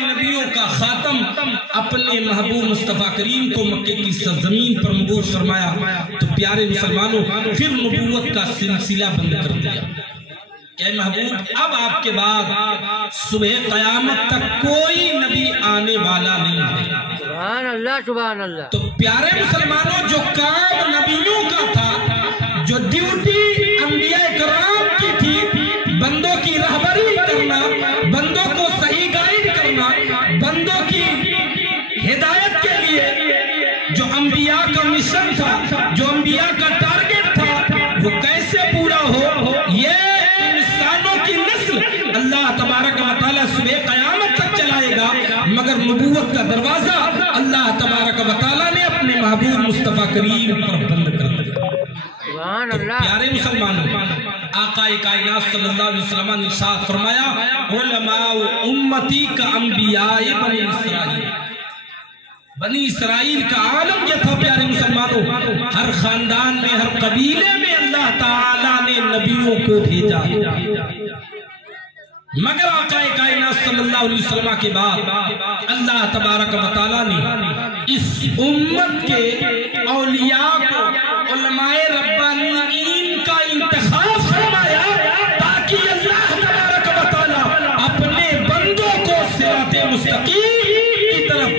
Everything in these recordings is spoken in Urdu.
نبیوں کا خاتم اپنے محبوب مصطفیٰ کریم کو مکے کی سرزمین پر مبعوث فرمایا تو پیارے مسلمانوں پھر نبوت کا سلسلہ بند کر دیا کہ محبوب اب آپ کے بعد صبح قیامت تک کوئی نبی آنے والا نہیں ہے۔ سبحان اللہ سبحان اللہ۔ تو پیارے مسلمانوں جو کام نبیوں کا تھا، جو ڈیوٹی انبیاء کرام کی تھی، بندوں کی رہبری کرنا، بندوں کو صحیح گائیڈ کرنا، بندوں کی ہدایت کے لیے جو انبیاء کا مشن تھا، جو انبیاء کا ٹارگٹ تھا، وہ کیسے پورا ہو؟ یہ انسانوں کی نسل اللہ تبارک و تعالیٰ صبح قیامت تک چلائے گا، مگر نبوت کا دروازہ اللہ تبارک و تعالیٰ نے اپنے محبوب مصطفیٰ کریم پر بند کر دیا۔ پیارے مسلمانوں، آقا کائنات صلی اللہ علیہ وسلم نے ارشاد فرمایا علماء امتی کا انبیاء بنی اسرائیل۔ بنی اسرائیل کا عالم یہ تھا پیارے مسلمانوں، ہر خاندان میں، ہر قبیلے میں اللہ تعالیٰ نے نبیوں کو بھیجا، مگر آقا کائنات صلی اللہ علیہ وسلم کے بعد اللہ تبارک و تعالیٰ نے اس امت کے اولیاء کو علماء ربانیین کا انتخاب فرمایا تاکہ اللہ تبارک و تعالیٰ اپنے بندوں کو صراط مستقیم کی طرف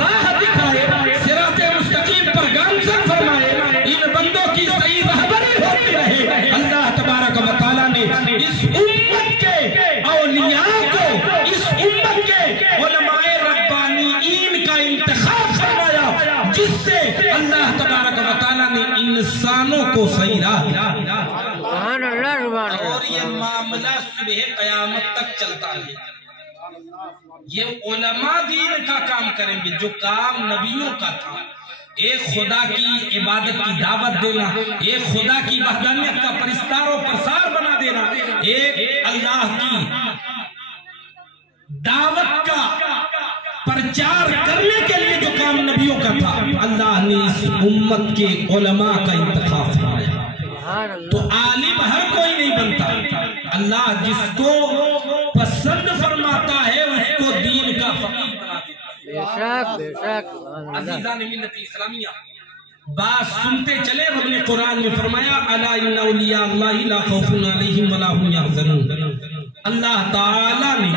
راہ دکھائے، صراط مستقیم پر گامزن فرمائے، ان بندوں کی صحیح رہبری ہوتی رہے۔ اللہ تبارک و تعالیٰ نے اس امت کے اولیاء کو، اس امت کے علماء ربانیین کا انتخاب فرمایا جس سے اللہ تبارک و تعالیٰ نے انسانوں کو صحیح راہ دیا۔ اور یہ معاملہ صبح قیامت تک چلتا ہے۔ یہ علماء دین کا کام کریں گے جو کام نبیوں کا تھا، ایک خدا کی عبادت کی دعوت دینا، ایک خدا کی وحدانیت کا پرستار و پرسار بنا دینا، ایک اللہ کی دعوت کا پرچار کرنے کے لیے جو کام نبیوں کا تھا، اللہ نے اس امت کے علماء کا انتخاب فرمایا۔ تو عالم ہر کوئی نہیں بنتا، اللہ جس کو پسند فرماتا ہے اس کو دین کا فقیر بنا دیتا ہے۔ عزیزان ملت اسلامیہ، بات سنتے چلے، رب نے قرآن میں فرمایا الا ان اولیاء اللہ لا خوف علیہم ولا هم یحزنون۔ اللہ تعالیٰ نے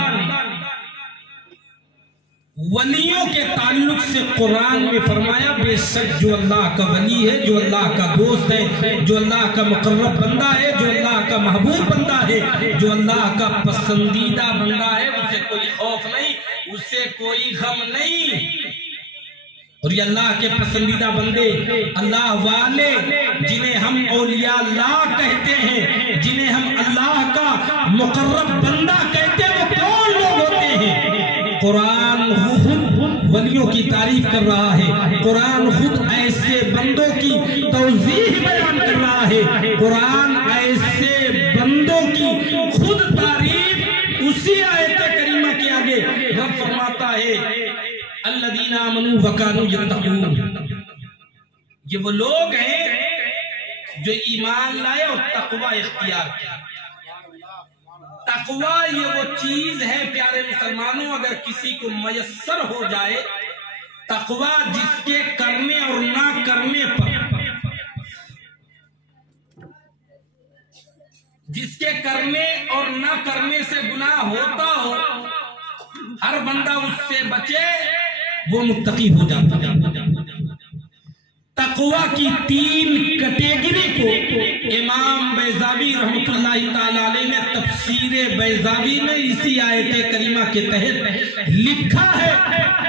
ولیوں کے تعلق سے قرآن میں فرمایا بے شک جو اللہ کا ولی ہے، جو اللہ کا دوست ہے، جو اللہ کا مقرب بندہ ہے، جو اللہ کا محبوب بندہ ہے، جو اللہ کا پسندیدہ بندہ ہے، اسے کوئی خوف نہیں، اسے کوئی غم نہیں۔ اور یہ اللہ کے پسندیدہ بندے، اللہ والے، جنہیں ہم اولیاء اللہ کہتے ہیں، جنہیں ہم اللہ کا مقرب بندہ کہتے ہیں، وہ کون لوگ ہوتے ہیں؟ قرآن خود ولیوں کی تعریف کر رہا ہے، قرآن خود ایسے بندوں کی توضیح بیان کر رہا ہے، قرآن ایسے بندوں کی خود تعریف اسی آیت کریمہ کے آگے رب فرماتا ہے الذین آمنوا وکانوا یتقون۔ یہ وہ لوگ ہیں جو ایمان لائے اور تقوی اختیار کیا۔ تقوی یہ وہ چیز ہے پیارے مسلمانوں، اگر کسی کو میسر ہو جائے، تقوی جس کے کرنے اور نہ کرنے پر، جس کے کرنے اور نہ کرنے سے گناہ ہوتا ہو، ہر بندہ اس سے بچے، وہ متقی ہو جاتا ہے۔ تقوی کی تین کیٹیگری کو امام بیضاوی رحمۃ اللہ تعالی علیہ نے تفسیر بیضاوی میں اسی آیت کریمہ کے تحت لکھا ہے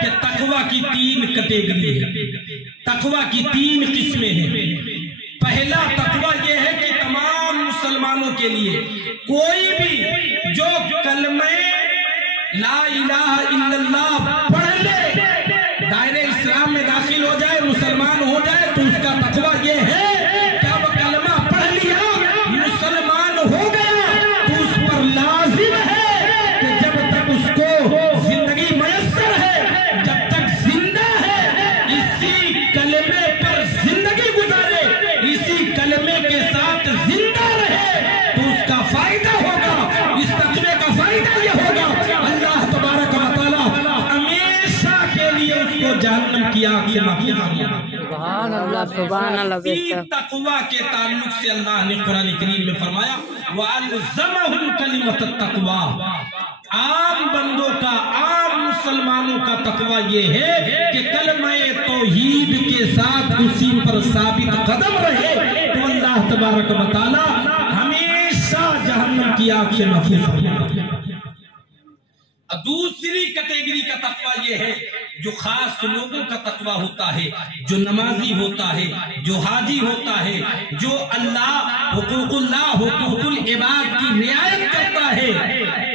کہ تقوی کی تین کیٹیگری ہے، تقوی کی تین قسمیں ہیں۔ پہلا تقوی یہ ہے کہ تمام مسلمانوں کے لیے کوئی بھی جو کلمہ لا الہ الا اللہ پڑھ لے، دائرے اسلام میں داخل ہو جائے، مسلمان ہو جائے، تو اس کا تقوی یہ ہے کہ اب کلمہ پڑھ لیا، مسلمان ہو گیا، تو اس پر لازم ہے کہ جب تک اس کو زندگی میسر ہے، جب تک زندہ ہے، اسی کلمے پر زندگی گزارے، اسی کلمے کے ساتھ زندہ رہے، تو اس کا فائدہ ہوگا، اس تقوی کا فائدہ یہ ہوگا اللہ تبارک و تعالیٰ کو جہنم کی آگ سے محفوظ فرمایا۔ سبحان اللہ سبحان اللہ بے شک۔ تقوی کے تعلق سے اللہ نے قرآن کریم میں فرمایا وَأَلْزَمَهُمْ كَلِمَةَ التَّقْوَى، عام بندوں کا، عام مسلمانوں کا تقوی یہ ہے کہ کلمہ توحید کے ساتھ اسی پر ثابت قدم رہے تو اللہ تبارک و تعالی ہمیشہ جہنم کی آگ سے محفوظ فرمائے۔ دوسری کیٹیگری کا تقوی یہ ہے جو خاص لوگوں کا تقوی ہوتا ہے، جو نمازی ہوتا ہے، جو حاجی ہوتا ہے، جو حقوق العباد کی رعایت کرتا ہے۔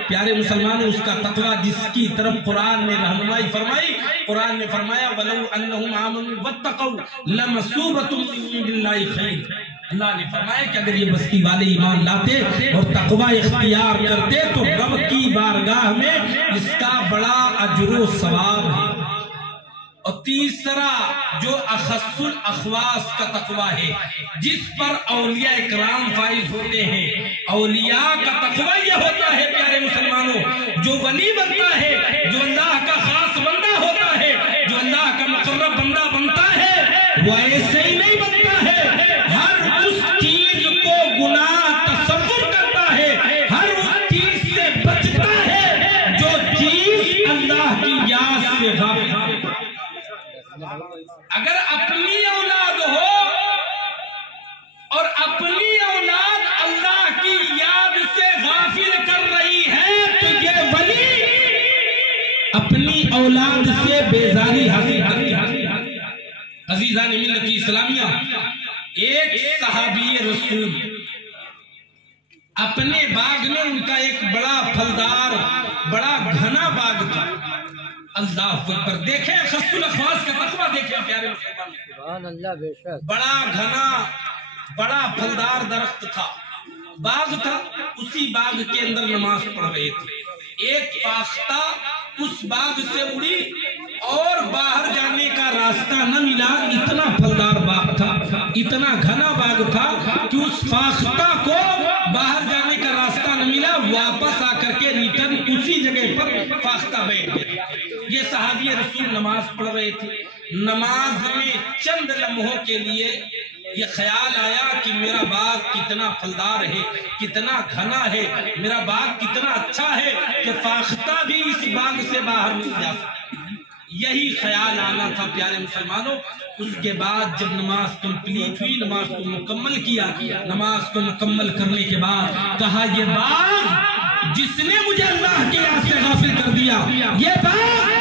پیارے مسلمانوں، اس کا تقوی جس کی طرف قرآن نے رہنمائی فرمائی، قرآن نے فرمایا وَلَوْ أَنَّهُمْ آمَنُوا وَاتَّقَوْا لَمَثُوبَةٌ مِّنْ اللَّهِ خَيْرٌ۔ اللہ نے فرمایا کہ اگر یہ بستی والے ایمان لاتے اور تقوی اختیار کرتے تو رب کی بارگاہ میں اس کا بڑا اجر و ثواب ہے۔ اور تیسرا جو اخص الاخواص کا تقوی ہے، جس پر اولیاء اکرام فائز ہوتے ہیں، اولیاء کا تقوی یہ ہوتا ہے پیارے مسلمانوں، جو ولی بنتا ہے، جو اللہ کا خاص بندہ ہوتا ہے، جو اللہ کا مقرب بندہ بنتا ہے، وہ ایسے ہی نہیں بنتا ہے، ہر اس چیز کو گناہ تصور کرتا ہے، ہر اس چیز سے بچتا ہے جو چیز اللہ کی یاد سے غافل ہے۔ اگر اپنی اولاد ہو اور اپنی اولاد اللہ کی یاد سے غافل کر رہی ہے تو یہ ولی اپنی اولاد سے بیزاری حاصل کرتی ہے۔ عزیزان ملت اسلامیہ، ایک صحابی رسول اپنے باغ میں، ان کا ایک بڑا پھلدار بڑا گھنا باغ تھا۔ اللہ اکبر، دیکھیں خص الاخواص کا تقوی، دیکھیں پیارے مسلمان، سبحان اللہ بے شک۔ بڑا گھنا بڑا پھلدار درخت تھا، باغ تھا، اسی باغ کے اندر نماز پڑھ رہے تھے۔ ایک فاختہ اس باغ سے اڑی اور باہر جانے کا راستہ نہ ملا، اتنا پھلدار باغ تھا، اتنا گھنا باغ تھا کہ اس فاختہ کو باہر جانے کا راستہ نہ ملا، واپس آ کر کے ریٹرن اسی جگہ پر فاختہ بیٹھ گیا۔ یہ صحابی رسول نماز پڑھ رہے تھے، نماز میں چند لمحوں کے لیے یہ خیال آیا کہ میرا باغ کتنا پھلدار ہے، کتنا گھنا ہے، میرا باغ کتنا اچھا ہے کہ فاختہ بھی اس باغ سے باہر نہیں جا سکتا۔ یہی خیال آنا تھا پیارے مسلمانوں۔ اس کے بعد جب نماز کمپلیٹ ہوئی، نماز کو مکمل کیا، نماز کو مکمل کرنے کے بعد کہا یہ باغ جس نے مجھے اللہ کی یاد سے غافل کر دیا، یہ باغ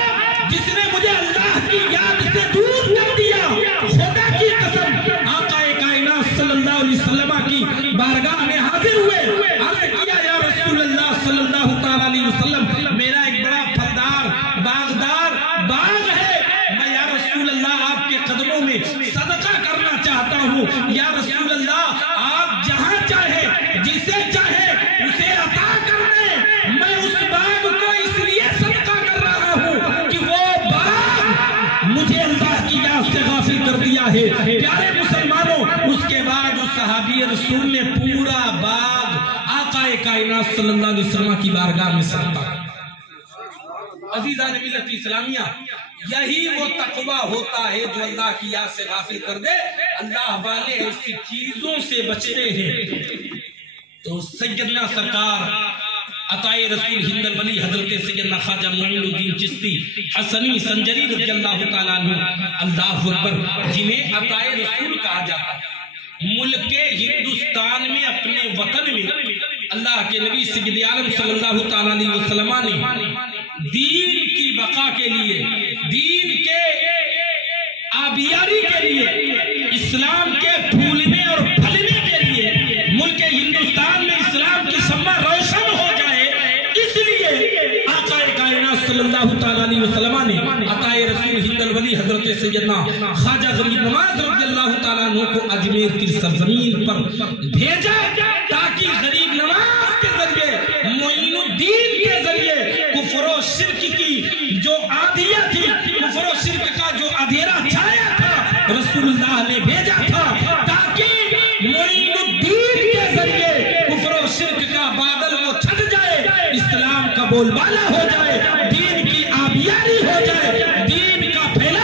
جس نے مجھے اللہ کی یاد سے دور کر دیا، خدا کی قسم آقا کائنات صلی اللہ علیہ وسلم کی بارگاہ میں حاضر ہوئے، عرض کیا یا رسول اللہ صلی اللہ تعالی علیہ وسلم، میرا ایک بڑا پھلدار باغدار باغ ہے، میں یا رسول اللہ آپ کے قدموں میں صدقہ کرنا چاہتا ہوں، یا رسول اللہ آپ جہاں چاہے جسے چاہے اسے عطا کر دیں، میں اس باغ کو اس لیے صدقہ کر رہا ہوں کہ وہ باغ مجھے اللہ کی یاد سے غافل کر دیا ہے۔ پیارے مسلمانوں، اس کے بعد اس صحابی رسول نے پورا باغ آقا کائنات صلی اللہ علیہ وسلم کی بارگاہ میں صدقہ۔ عزیزان ملت اسلامیہ، یہی وہ تقوی ہوتا ہے جو اللہ کی یاد سے غافل کر دے۔ اللہ والے ایسی چیزوں سے بچتے ہیں تو سیدنا سرکار عطائے رسول ہند الولی حضرت سیدنا خواجہ معین الدین چشتی حسنی سنجری رضی اللہ تعالیٰ عنہ، اللہ اکبر، جنہیں عطائے رسول کہا جاتا ہے، ملک ہندوستان میں اپنے وطن میں اللہ کے نبی سید عالم صلی اللہ تعالیٰ علیہ وسلم نے دین کی بقا کے لیے، دین کے آبیاری کے لیے، اسلام کے پھولنے اور پھلنے کے لیے، ملک ہندوستان میں اسلام کی شمع روشن ہو جائے، اس لیے آقا کائنات صلی اللہ تعالیٰ علیہ وسلم نے عطائے رسول ہند الولی حضرت سیدنا خواجہ غریب نواز رضی اللہ تعالیٰ عنہ کو اجمیر کی سرزمین پر بھیجا تاکہ غریب نواز کے ذریعے، معین الدین کے ذریعے کفر و شرک کی جو آدھیا تھی، کفر و شرک کا جو اندھیرا چھایا تھا، رسول اللہ نے بھیجا تھا تاکہ معین الدین کے ذریعے کفر و شرک کا بادل وہ چھٹ جائے، اسلام کا بول بالا ہو جائے، دین کی آبیاری ہو جائے، دین کا پھیلا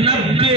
90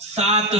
7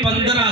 15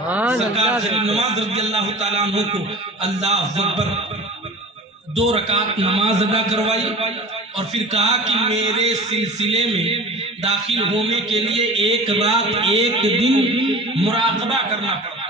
سرکار غریب نواز رضی اللہ تعالیٰ عنہ کو اللہ اکبر 2 رکعت نماز ادا کروائی اور پھر کہا کہ میرے سلسلے میں داخل ہونے کے لیے 1 رات 1 دن مراقبہ کرنا پڑتا ہے۔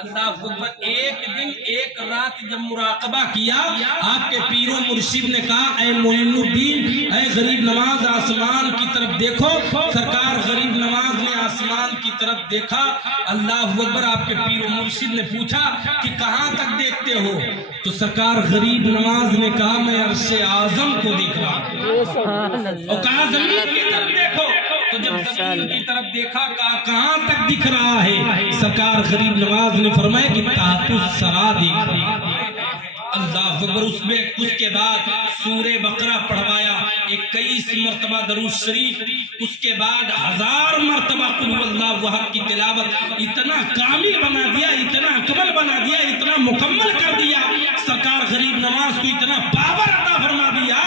اللہ اکبر 1 دن 1 رات جب مراقبہ کیا، آپ کے پیر و مرشد نے کہا اے معین الدین، اے غریب نواز آسمان کی طرف دیکھو۔ سرکار غریب نواز نے آسمان کی طرف دیکھا۔ اللہ اکبر آپ کے پیر و مرشد نے پوچھا کہ کہاں تک دیکھتے ہو؟ تو سرکار غریب نواز نے کہا میں عرش اعظم کو دیکھ رہا ہوں۔ اور کہا زمین کی طرف دیکھو، تو جب زمین کی طرف دیکھا کہاں تک دکھ رہا ہے؟ سرکار غریب نواز نے فرمایا کہ تحت الثری دیکھ رہا ہے۔ اللہ اکبر اس کے بعد سورہ بقرہ پڑھوایا، 21 مرتبہ درود شریف، اس کے بعد 1000 مرتبہ قل هو اللہ احد کی تلاوت۔ اتنا کامل بنا دیا، اتنا اکمل بنا دیا، اتنا مکمل کر دیا۔ سرکار غریب نواز کو اتنا پاور عطا فرما دیا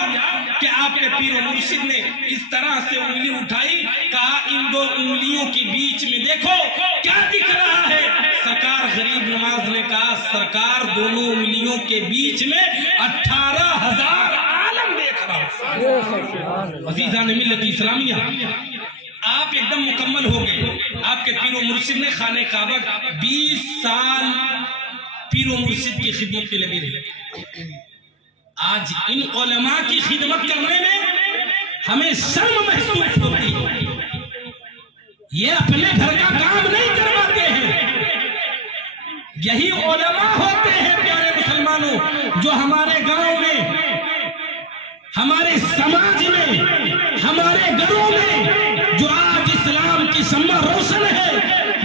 کہ آپ کے پیر و مرشد نے اس طرح سے انگلی اٹھائی، کہا ان 2 انگلیوں کے بیچ میں دیکھو کیا دکھ رہا ہے؟ سرکار غریب نواز نے کہا سرکار دونوں انگلیوں کے بیچ میں 18,000 عالم دیکھ رہا ہے۔ عزیزان ملت اسلامیہ، آپ ایک دم مکمل ہو گئے۔ آپ کے پیر و مرشد نے خانہ کعبہ 20 سال پیر و مرشد کی خدمت میں لگے رہے۔ آج ان علماء کی خدمت کرنے میں ہمیں شرم محسوس ہوتی ہے۔ یہ اپنے گھر کا کام نہیں کرواتے ہیں، یہی علماء ہوتے ہیں پیارے مسلمانوں جو ہمارے گاؤں میں، ہمارے سماج میں، ہمارے گھروں میں جو آج اسلام کی شمع روشن ہے،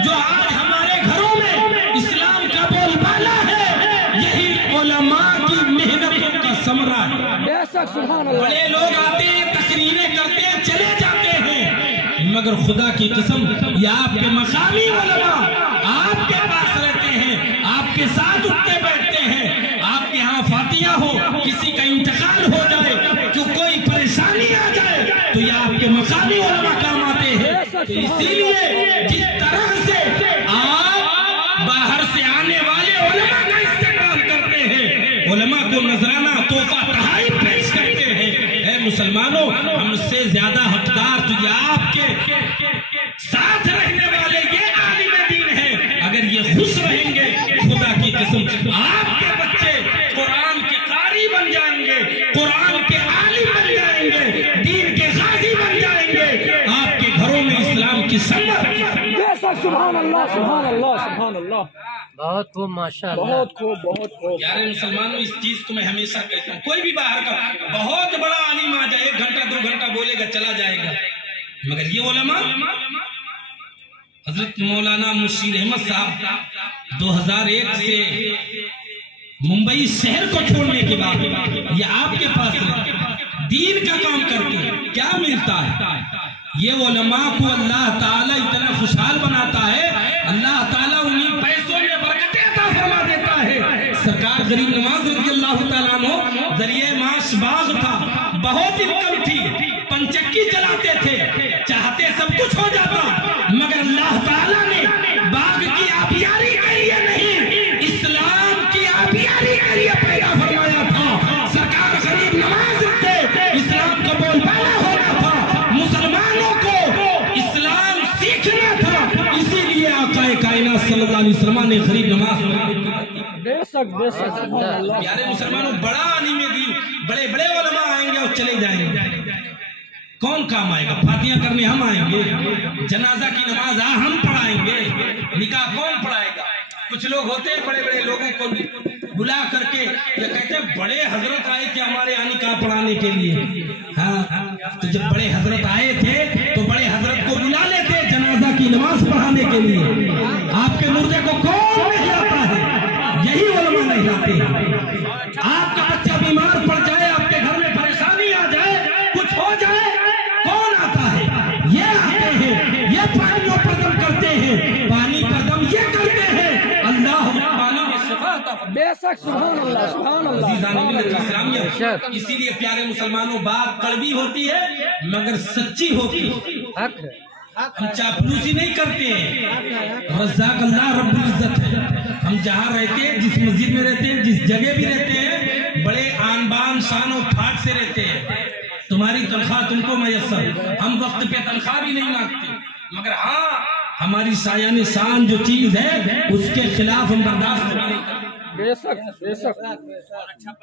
جو آج ہمارے گھروں میں اسلام کا بول بالا ہے، یہی علماء کی محنتوں کا ثمرہ ہے۔ بڑے لوگ آتے ہیں، تقریریں کرتے ہیں، چلے جاتے ہیں، مگر خدا کی قسم یہ آپ کے مقامی علماء آپ کے پاس رہتے ہیں، آپ کے ساتھ اٹھتے بیٹھتے ہیں۔ آپ کے ہاں فاتحہ ہو، کسی کا انتقال ہو جائے، جو کوئی پریشانی آ جائے تو یہ آپ کے مقامی علماء کام آتے ہیں۔ اسی لیے جس طرح سے آپ باہر سے آنے والے علماء کا استقبال کرتے ہیں، علماء کو نذرانہ تحفہ تحائف پیش کرتے ہیں، اے مسلمانوں ہم سے زیادہ حقدار تو یہ آپ کے ساتھ رہنے والے یہ عالم دین ہیں۔ اگر یہ خوش رہیں گے خدا کی قسم آپ کے بچے قرآن کے قاری بن جائیں گے، قرآن کے عالم بن جائیں گے، دین کے غازی بن جائیں گے، آپ کے گھروں میں اسلام کی سمت۔ سبحان اللہ، سبحان اللہ، سبحان اللہ، بہت خوب، ماشاءاللہ، بہت خوب، بہت خوب۔ پیارے مسلمانوں اس چیز کو میں ہمیشہ کہتا ہوں، کوئی بھی باہر کا بہت بڑا عالم آ جائے، 1 گھنٹہ 2 گھنٹہ بولے گا چلا جائے گا، مگر یہ علماء حضرت مولانا مشیر احمد صاحب 2001 سے ممبئی شہر کو چھوڑنے کے بعد یہ آپ کے پاس دین کا کام کرتے کیا ملتا ہے؟ یہ علماء کو اللہ تعالیٰ اتنا خوشحال بناتا ہے، اللہ تعالیٰ انہیں پیسوں میں برکتیں عطا فرما دیتا ہے۔ سرکار غریب نواز رضی اللہ تعالیٰ عنہ ذریعہ معاش باغ تھا، بہت انکم تھی، پنچکی چلاتے تھے، چاہتے سب کچھ ہو جاتا، مگر اللہ تعالیٰ نے باغ کی آبیاری کے لیے نہیں، اسلام کی آبیاری کے لیے پیدا فرمایا تھا۔ سرکار غریب نواز سے اسلام کا بول بالا ہونا تھا، مسلمانوں کو اسلام سیکھنا تھا، اسی لیے آقا کائنات صلی اللہ علیہ وسلم نے غریب نواز بے شک، بے شک، سبحان اللہ۔ پیارے مسلمانوں بڑا عالم دین، بڑے بڑے علماء آئیں گے اور چلے جائیں گے، کون کام آئے گا؟ فاتحہ کرنے ہم آئیں گے، جنازہ کی نماز ہم پڑھائیں گے، نکاح کون پڑھائے گا؟ کچھ لوگ ہوتے ہیں بڑے بڑے لوگوں کو بلا کر کے یہ کہتے ہیں بڑے حضرت آئے تھے ہمارے یہاں نکاح پڑھانے کے لیے۔ ہاں تو جب بڑے حضرت آئے تھے تو بڑے حضرت کو بلا لیتے جنازہ کی نماز پڑھانے کے لیے۔ آپ کے مردے کو کون نہیں آتا ہے؟ یہی علماء نہیں آتے ہیں۔ آپ کا بچہ بیمار پڑ جائے، آپ کے گھر میں پریشانی آ جائے، کچھ ہو جائے، کون آتا ہے؟ یہ آتے ہیں، یہ پانیوں پر دم کرتے ہیں، پانی پر دم یہ کرتے ہیں، اللہ پانی میں شفا عطا فرمائے۔ بے شک، سبحان اللہ، سبحان اللہ۔ عزیزان ملت اسلامیہ، اسی لیے پیارے مسلمانوں بات کڑوی ہوتی ہے مگر سچی ہوتی ہے۔ ہم چاپلوسی نہیں کرتے ہیں، رزاق اللہ رب العزت ہے۔ ہم جہاں رہتے ہیں، جس مسجد میں رہتے ہیں، جس جگہ بھی رہتے ہیں، بڑے آن بان شان و ٹھاٹ سے رہتے ہیں۔ تمہاری تنخواہ تم کو میسر، ہم وقت پہ تنخواہ بھی نہیں مانگتے، مگر ہاں ہماری سایہ شان جو چیز ہے اس کے خلاف ہم برداشت بھی نہیں کرتے۔ بے شک بے شک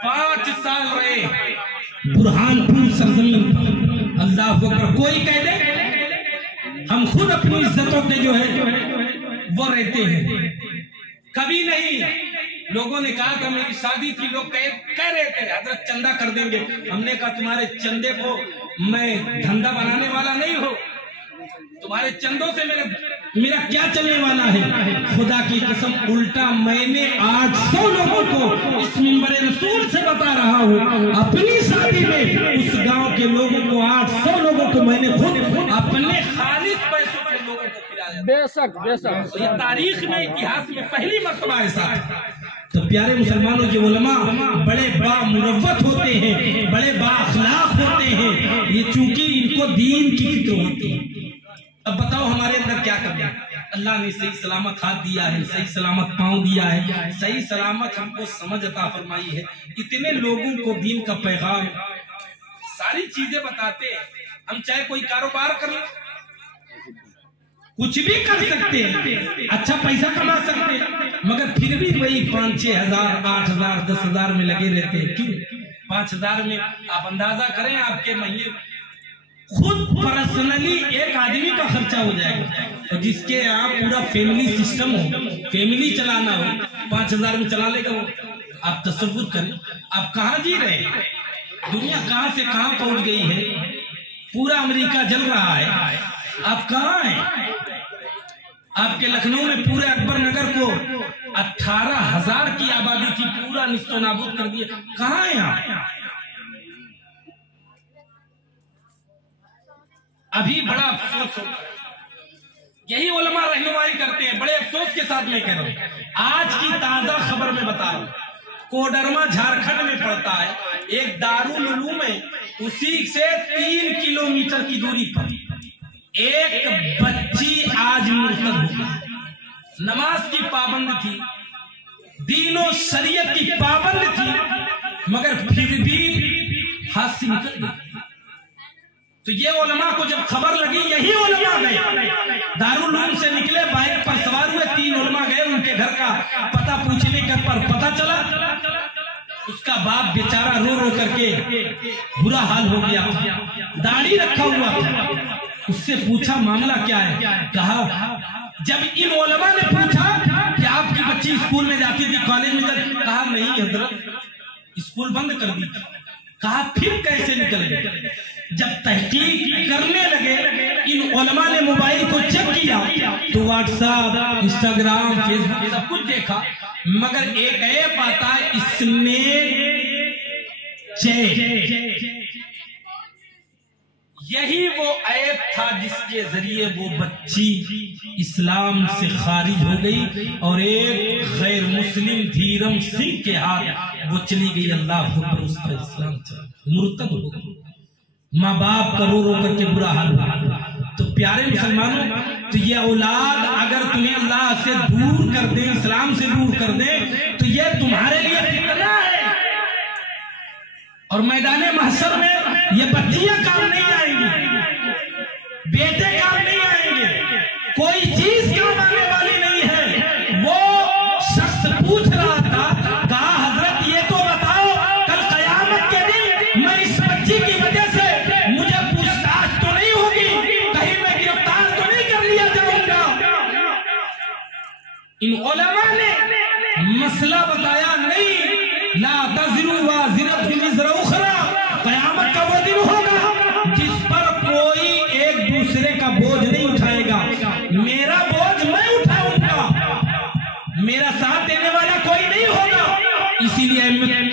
5 سال رہے برہان پور سرزمین پر، اللہ اکبر۔ کوئی کہہ دے ہم خود اپنی عزتوں کے جو ہے وہ رہتے ہیں، کبھی نہیں۔ لوگوں نے کہا کہ میری شادی تھی، لوگ کہہ رہے تھے حضرت چندہ کر دیں گے، ہم نے کہا تمہارے چندے کو میں دھندا بنانے والا نہیں ہو، تمہارے چندوں سے میرا کیا چلنے والا ہے؟ خدا کی قسم الٹا میں نے 800 لوگوں کو اس منبر رسول سے بتا رہا ہوں، اپنی شادی میں اس گاؤں کے لوگوں کو 800 لوگوں کو میں نے خود اپنے خالص پیسوں سے لوگوں کو کھلایا۔ بے شک بے شک یہ تاریخ میں اتہاس میں پہلی مرتبہ ایسا ہے۔ تو پیارے مسلمانوں، یہ علماء بڑے بامروت ہوتے ہیں، بڑے با اخلاق ہوتے ہیں، یہ چونکہ ان کو دین کی فکر ہوتی ہے۔ اب بتاؤ ہمارے اندر کیا کرنا ہے؟ اللہ نے صحیح سلامت ہاتھ دیا ہے، صحیح سلامت پاؤں دیا ہے، صحیح سلامت ہم کو سمجھ عطا فرمائی ہے، اتنے لوگوں کو دین کا پیغام ساری چیزیں بتاتے ہیں۔ ہم چاہے کوئی کاروبار کر لیں، کچھ بھی کر سکتے ہیں، اچھا پیسہ کما سکتے ہیں، مگر پھر بھی وہی 5-6 ہزار 8 ہزار 10 ہزار میں لگے رہتے ہیں۔ کیوں 5 ہزار میں آپ اندازہ کریں آپ کے مہینے خود پرسنلی ایک آدمی کا خرچہ ہو جائے گا، اور جس کے آپ پورا فیملی سسٹم ہو، فیملی چلانا ہو، 5 ہزار میں چلا لے گا وہ۔ آپ تصور کریں آپ کہاں جی رہے ہیں، دنیا کہاں سے کہاں پہنچ گئی ہے، پورا امریکہ جل رہا ہے، آپ کہاں ہیں؟ آپ کے لکھنؤ میں پورے اکبر نگر کو 18,000 کی آبادی تھی، پورا نست و نابود کر دیا، کہاں ہیں آپ؟ ابھی بڑا افسوس ہوتا ہے، یہی علماء رہنمائی کرتے ہیں، بڑے افسوس کے ساتھ میں کہہ رہا ہوں۔ آج کی تازہ خبر میں بتا رہا ہوں، کوڈرما جھارکھنڈ میں پڑتا ہے، ایک دارالعلوم ہے، اسی سے 3 کلومیٹر کی دوری پر ایک بچی آج مرتد ہو گئی۔ نماز کی پابند تھی، دین و شریعت کی پابند تھی، مگر پھر بھی ہاتھ سے نکل گئی۔ تو یہ علماء کو جب خبر لگی، یہی علماء گئے دارالعلوم سے نکلے، بائک پر سوار ہوئے، 3 علماء گئے، ان کے گھر کا پتہ پوچھنے کے پر پتہ چلا اس کا باپ بیچارہ رو رو کر کے برا حال ہو گیا، داڑھی رکھا ہوا تھا۔ اس سے پوچھا معاملہ کیا ہے؟ کہا جب ان علماء نے پوچھا کہ آپ کی بچی اسکول میں جاتی تھی، کالج میں جاتی، کہا نہیں حضرت اسکول بند کر دی۔ کہا پھر کیسے نکل گئے؟ جب تحقیق کرنے لگے، ان علماء نے موبائل کو چیک کیا تو واٹس ایپ، انسٹاگرام، فیس بک سب کچھ دیکھا، مگر ایک ایپ آتا ہے اسنیک چیٹ، یہی وہ ایپ تھا جس کے ذریعے وہ بچی اسلام سے خارج ہو گئی اور ایک غیر مسلم دھیرم سنگھ کے ہاتھ وہ چلی گئی۔ اللہ اکبر، اس پر اسلام چلا، مرتد ہو گئی، ماں باپ کا رو رو کر کے برا حال ہوا۔ تو پیارے مسلمانوں، تو یہ اولاد اگر تمہیں اللہ سے دور کر دے، اسلام سے دور کر دے، تو یہ تمہارے لیے فتنہ ہے، اور میدان محشر میں یہ بچیاں کام نہیں آئیں گی، بیٹے کام نہیں آئیں گے، کوئی چیز کام آنے والی نہیں ہے۔ وہ شخص پوچھ رہا تھا، کہا حضرت یہ تو بتاؤ کل قیامت کے دن میں اس بچی کی وجہ سے مجھے پوچھ تاچھ تو نہیں ہوگی، کہیں میں گرفتار تو نہیں کر لیا جاؤں گا؟ ان علماء نے مسئلہ بتایا، نہیں، لا تزر وازرۃ وزر اخرى، قیامت کا وہ دن ہوگا جس پر کوئی ایک دوسرے کا بوجھ نہیں اٹھائے گا، میرا بوجھ میں اٹھاؤں گا، میرا ساتھ دینے والا کوئی نہیں ہوگا۔ اسی لیے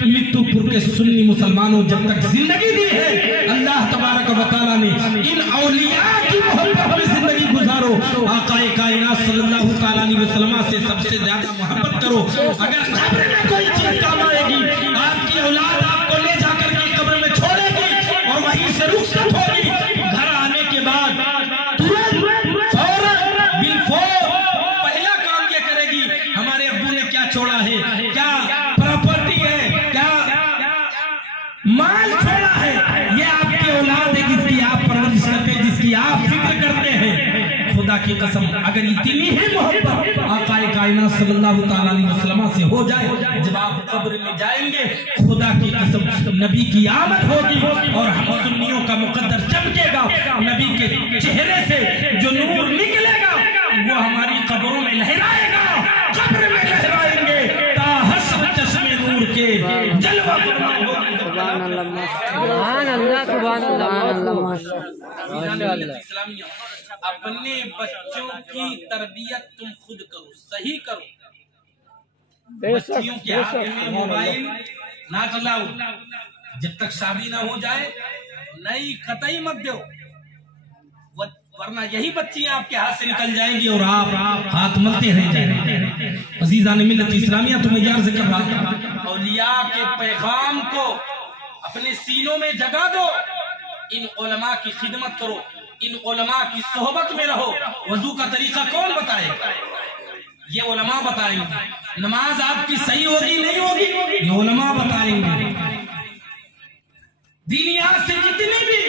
متو پور کے سنی مسلمانوں جب تک زندگی دی ہے، اللہ تبارک و تعالیٰ نے ان اولیاء کی محبت میں زندگی گزارو، آقا کائنات صلی اللہ تعالیٰ علیہ وسلم سے سب سے زیادہ محبت کرو۔ اگر قبر میں کوئی چیز کام آئے گی، آپ کی اولاد آپ کو لے جا کر کے قبر میں چھوڑے گی اور وہیں سے رخصت ہوگی، گھر آنے کے بعد ترنت آپ فکر کرتے ہیں خدا کی قسم اگر اتنی ہی محبت آقائے کائنات صلی اللہ تعالیٰ علیہ وسلم سے ہو جائے، جب آپ قبر میں جائیں گے خدا کی قسم نبی کی آمد ہوگی اور ہم سنیوں کا مقدر چمکے گا، نبی کے چہرے سے جو نور نکلے گا وہ ہماری قبروں میں لہرائے گا، قبر میں لہرائیں گے تا حشر چشمے نور کے جلوہ فرما ہوگی۔ سبحان اللہ سبحان اللہ سبحان اللہ۔ اپنے بچوں کی تربیت تم خود کرو، صحیح کرو، بچیوں کے ہاتھ میں موبائل نہ چلاؤ، جب تک شادی نہ ہو جائے نئی قطعی مت دو، ورنہ یہی بچیاں آپ کے ہاتھ سے نکل جائیں گی اور آپ ہاتھ ملتے رہ جائیں گے۔ عزیزان ملت اسلامیہ تمہیں یار ذکر رہا، اولیاء کے پیغام کو اپنے سینوں میں جگا دو، ان علماء کی خدمت کرو، ان علماء کی صحبت میں رہو۔ وضو کا طریقہ کون بتائے گا؟ یہ علماء بتائیں گے۔ نماز آپ کی صحیح ہوگی نہیں ہوگی یہ علماء بتائیں گے۔ دینیات سے جتنی بھی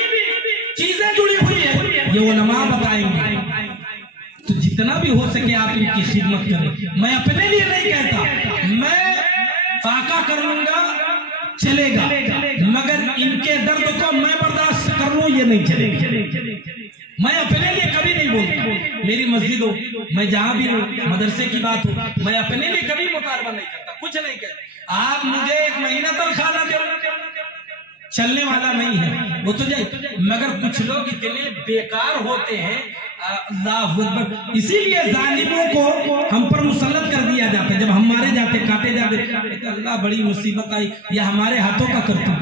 چیزیں جڑی ہوئی ہیں یہ علماء بتائیں گے۔ تو جتنا بھی ہو سکے آپ ان کی خدمت کریں۔ میں اپنے لیے نہیں کہتا، میں فاقہ کر لوں گا چلے گا، مگر ان کے درد کو میں برداشت کر لوں یہ نہیں چلے گا۔ میں اپنے لیے کبھی نہیں بولتا، میری مسجد ہو، میں جہاں بھی ہوں، مدرسے کی بات ہو، میں اپنے لیے کبھی مطالبہ نہیں کرتا، کچھ نہیں کہتا۔ آپ مجھے ایک مہینہ تنخواہ نہ دو، چلنے والا نہیں ہے وہ تو جائے، مگر کچھ لوگ اتنے بیکار ہوتے ہیں، اللہ اکبر، اسی لیے ظالموں کو ہم پر مسلط کر دیا جاتا ہے۔ جب ہم مارے جاتے کاٹے جاتے، اللہ بڑی مصیبت آئی، یہ ہمارے ہاتھوں کا کرتوت،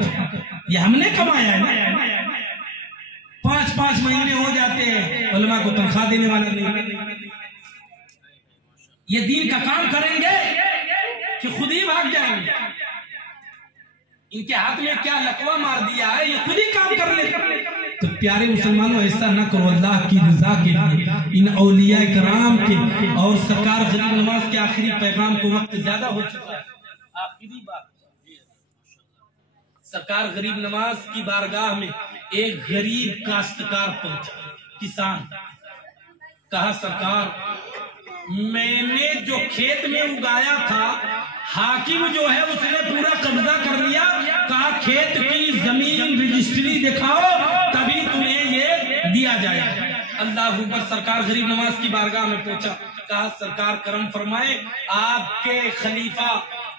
یہ ہم نے کمایا ہے نا۔ 5 مہینے ہو جاتے ہیں علماء کو تنخواہ دینے والا نہیں۔ یہ دین کا کام کریں گے کہ خود ہی بھاگ جائیں گے؟ ان کے ہاتھ میں کیا لقوہ مار دیا ہے، یہ خود ہی کام کر لے۔ تو پیارے مسلمانوں ایسا نہ کرو، اللہ کی رضا کے لیے ان اولیاء کرام کے اور سرکار غریب نواز کے آخری پیغام کو وقت زیادہ ہو چکا ہے۔ آخری بات، سرکار غریب نواز کی بارگاہ میں ایک غریب کاشتکار پہنچا، کسان، کہا سرکار میں نے جو کھیت میں اگایا تھا حاکم جو ہے اس نے پورا قبضہ کر لیا، کہا کھیت کی زمین رجسٹری دکھاؤ تبھی تمہیں یہ دیا جائے۔ اللہ اکبر، سرکار غریب نواز کی بارگاہ میں پہنچا، کہا سرکار کرم فرمائے، آپ کے خلیفہ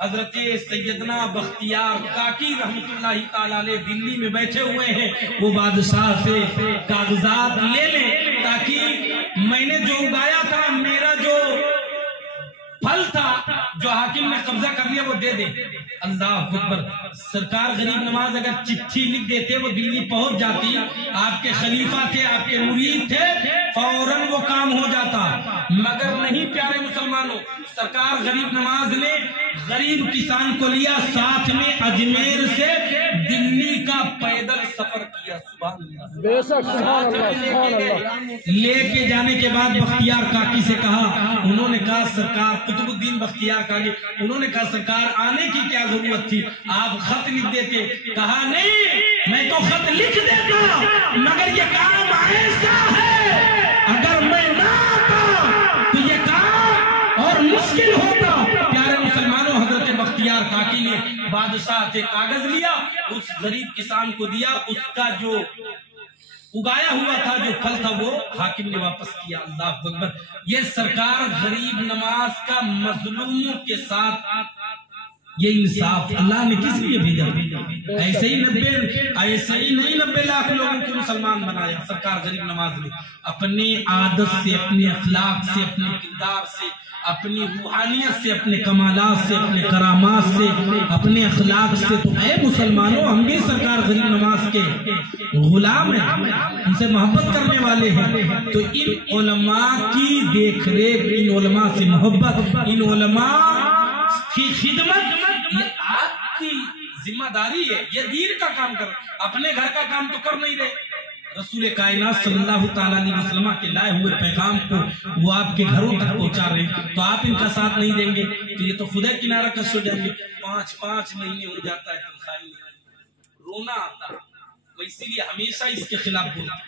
حضرت سیدنا بختیار کاکی رحمت اللہ تعالیٰ علیہ دلی میں بیٹھے ہوئے ہیں، وہ بادشاہ سے کاغذات لے لیں تاکہ میں نے جو اگایا تھا، میرا جو پھل تھا جو حاکم نے قبضہ کر لیا وہ دے دے۔ اللہ اکبر، سرکار غریب نواز اگر چٹھی لکھ دیتے وہ دلی پہنچ جاتی، آپ کے خلیفہ تھے، آپ کے مرید تھے، فوراً وہ کام ہو جاتا، مگر نہیں پیارے مسلمانوں، سرکار غریب نواز نے غریب کسان کو لیا، ساتھ میں اجمیر سے دلی کا پیدل سفر کیا۔ سبحان اللہ، بے شک سبحان اللہ سبحان اللہ۔ لے کے جانے کے بعد بختیار کاکی سے کہا، انہوں نے کہا سرکار قطب الدین بختیار کاکی، انہوں نے کہا سرکار آنے کی کیا ضرورت تھی، آپ خط لکھ دیتے۔ کہا نہیں، میں تو خط لکھ دیتا مگر یہ کام ایسا ہے اگر میں نہ آتا تو یہ کام اور مشکل ہوتا۔ پیارے مسلمانوں، حضرت بختیار کاکی نے بادشاہ سے کاغذ لیا، اس غریب کسان کو دیا، اس کا جو اگایا ہوا تھا جو پھل تھا وہ حاکم نے واپس کیا۔ اللہ اکبر، یہ سرکار غریب نواز کا مظلوموں کے ساتھ یہ انصاف اللہ نے کس لیے بھیجا؟ ایسے ہی نہیں 90 لاکھ لوگوں کو مسلمان بنایا۔ سرکار غریب نواز نے اپنی عادت سے، اپنے اخلاق سے، اپنے کردار سے، اپنی روحانیت سے، اپنے کمالات سے، اپنے کرامات سے، اپنے اخلاق سے، تو اے مسلمانوں ہم بھی سرکار غریب نواز کے غلام ہیں، ان سے محبت کرنے والے ہیں۔ تو ان علماء کی دیکھ ریکھ، ان علماء سے محبت، ان علماء کی خدمت یہ آپ کی ذمہ داری ہے، یہ دین کا کام کر، اپنے گھر کا کام تو کر نہیں رہے۔ رسول کائنات صلی اللہ تعالیٰ علیہ وسلم کے لائے ہوئے پیغام کو وہ آپ کے گھروں تک پہنچا رہے ہیں، تو آپ ان کا ساتھ نہیں دیں گے تو یہ تو خدا کنارہ کش ہو جائیں گے۔ 5 مہینے ہو جاتا ہے تنخواہ نہیں، رونا آتا ہے، وہ اسی لیے ہمیشہ اس کے خلاف بولتا ہے۔